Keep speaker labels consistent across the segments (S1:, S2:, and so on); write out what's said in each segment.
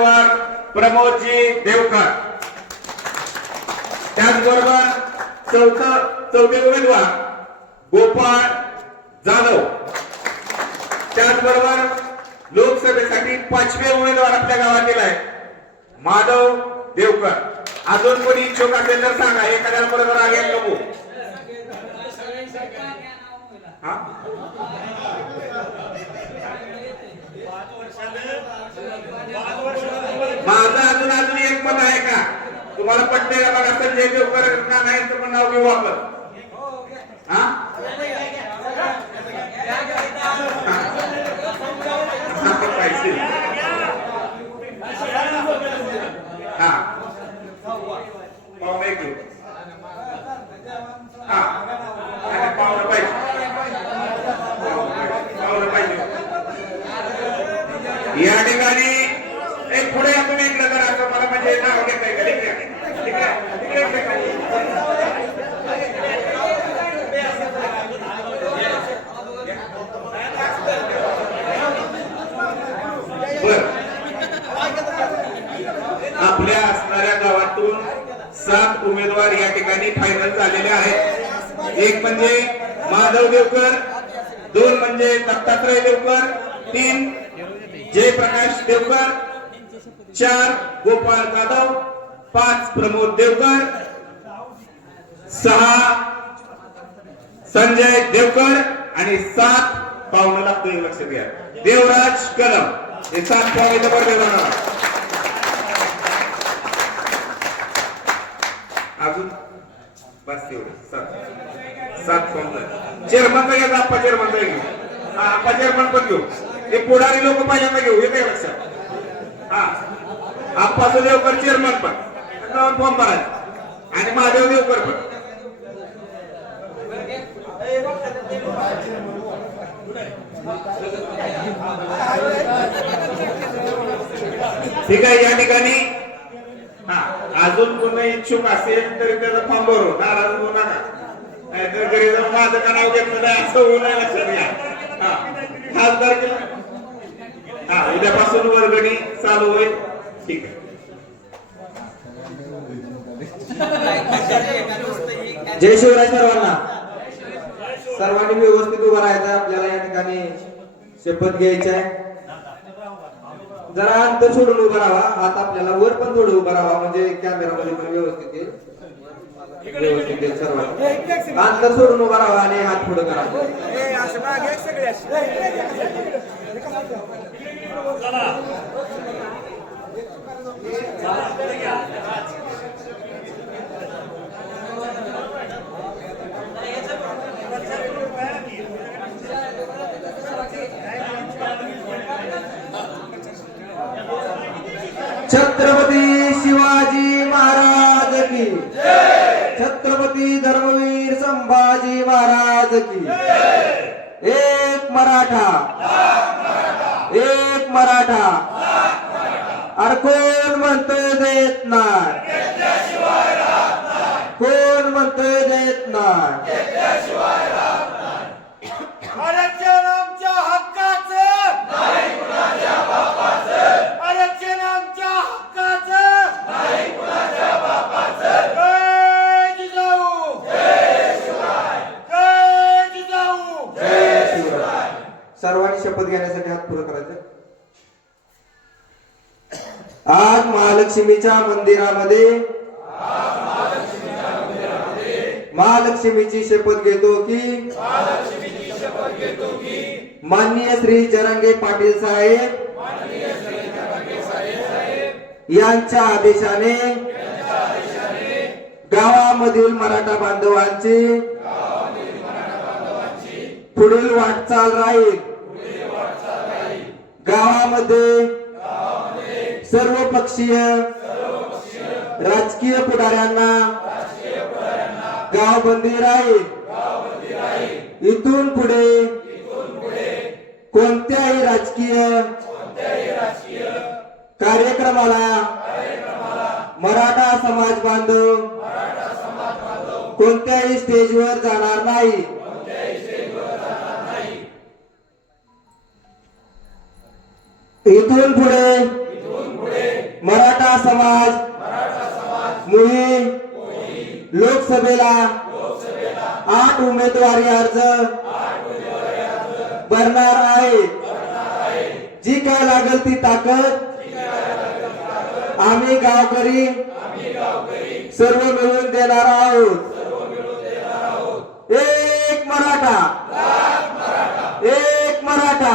S1: उमेदवार प्रमोदजी देवकर. त्याचबरोबर चौथ चौथे उमेदवार गोपाळ जाधव. त्याचबरोबर लोकसभेसाठी पाचवे उमेदवार आपल्या गावातील आहे माधव देवकर. अजून कोणी इच्छुक असेल तर सांगा एखाद्याला बरोबर आगे नको. माझं अजून अजून एक मत आहे का? तुम्हाला पटते का बघा संजय देवकर का नाही तर पण नाव घेऊ आपण. हा? हा, हा. पाहुणे घेऊ हा आणि पाहुणं पाहिजे पाहुणं पाहिजे या ठिकाणी एक पुढे आपण एक इकडे असं मला म्हणजे नाव घेत आहे. बर. आपल्या असणाऱ्या गावातून सात उमेदवार या ठिकाणी फायनल झालेले आहेत. एक म्हणजे माधव देवकर दोन म्हणजे दत्तात्रय देवकर तीन जयप्रकाश देवकर चार गोपाळ जाधव पाच प्रमोद देवकर सहा संजय देवकर आणि सात पाहुणं लागतो लक्षात घ्या देवराज कलम हे सात पाहुणे बरोबर देणार अजून बस तेवढे सात. सात फॉर्म चेअरमनचा घ्या आप्पा चेअरमनचा घेऊ हा चेअरमन पण घेऊ. हे पुढारी लोक पहिल्यांदा घेऊ हे काय लक्षात? हा. आप्पाचं देवकर चेअरमन पण. नवीन फॉर्म भरायचा. आणि महादेव देवकर पण. ठीक आहे या ठिकाणी. हा अजून कोणी इच्छुक असेल तरी त्याचा फॉर्म भरू. नाराज होऊ नका. नाहीतर घरी जाऊन माझं का नाव घेतलं नाही असं होऊ नये लक्षात घ्या. हा. खासदार केलं. हा उद्यापासून वर्गणी चालू होईल. ठीक. आहे
S2: जय शिवराय सर्वांना. सर्वांनी व्यवस्थित उभं राहायचं आपल्याला या ठिकाणी शपथ घ्यायची आहे. जरा अंतर सोडून उभा राहा. हात आपल्याला वर पण थोडं उभं राहा म्हणजे कॅमेरा मध्ये पण व्यवस्थित येईल. व्यवस्थित येईल सर्वांना. अंतर सोडून उभा राहा आणि हात पुढे करा छत्रपती शिवाजी महाराज की छत्रपती धर्मवीर संभाजी महाराज की? एक मराठा. एक मराठा. अरे कोण म्हणतोय देत नाही कोण म्हणतोय देत नाही
S3: आरक्षण आमच्या हक्काचं नाही कुणाच्या बापाचं आरक्षण आमच्या हक्काचं नाही कुणाच्या बापाचं जय जिजाऊ जय शिवराय जय जिजाऊ
S2: जय शिवराय सर्वांनी शपथ घेण्यासाठी हात पुढे करायचे. आज महालक्ष्मीच्या मंदिरामध्ये महालक्ष्मीची शपथ घेतो की माननीय श्री जरंगे पाटील साहेब यांच्या आदेशाने गावामधील मराठा बांधवांची पुढील वाटचाल राहील. गावामध्ये सर्व पक्षीय राजकीय पुढाऱ्यांना गावबंदी राहील. इथून पुढे कोणत्याही राजकीय कार्यक्रमाला मराठा समाज बांधव कोणत्याही स्टेजवर जाणार नाही. इथून पुढे मराठा समाज मुही लोकसभेला आठ उमेदवारी अर्ज भरणार आहे. जी काय लागेल ती ताकद आम्ही गावकरी सर्व मिळून देणार आहोत. एक मराठा. एक मराठा.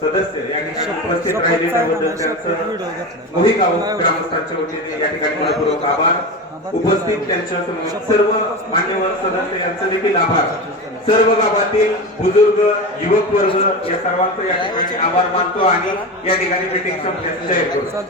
S1: सदस्य या ठिकाणी उपस्थित राहिले त्याबद्दल त्यांचं ग्रामस्थांच्या वतीने या ठिकाणी मनपूर्वक आभार. उपस्थित त्यांच्यासमोर सर्व मान्यवर सदस्य यांचे देखील आभार. सर्व गावातील बुजुर्ग युवक वर्ग या सर्वांचं या ठिकाणी आभार मानतो आणि या ठिकाणी मीटिंग संपल्याचं जाहीर करतो